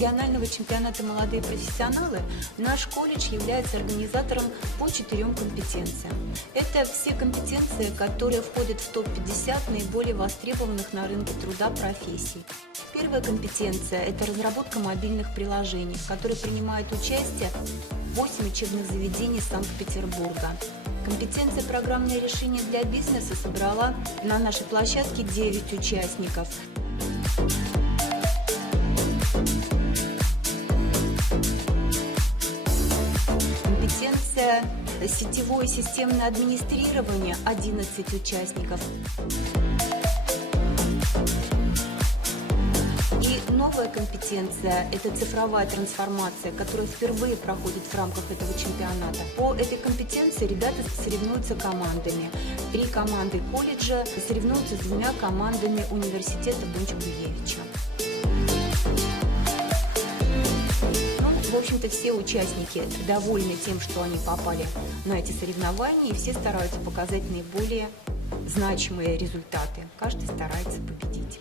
регионального чемпионата «Молодые профессионалы» наш колледж является организатором по 4 компетенциям. Это все компетенции, которые входят в топ-50 наиболее востребованных на рынке труда профессий. Первая компетенция – это разработка мобильных приложений, в которой принимают участие 8 учебных заведений Санкт-Петербурга. Компетенция «Программное решение для бизнеса» собрала на нашей площадке 9 участников. Компетенция «Сетевое системное администрирование» 11 участников. И новая компетенция – это цифровая трансформация, которая впервые проходит в рамках этого чемпионата. По этой компетенции ребята соревнуются командами. 3 команды колледжа соревнуются с 2 командами университета Бунч-Гуевича. В общем-то, все участники довольны тем, что они попали на эти соревнования, и все стараются показать наиболее значимые результаты. Каждый старается победить.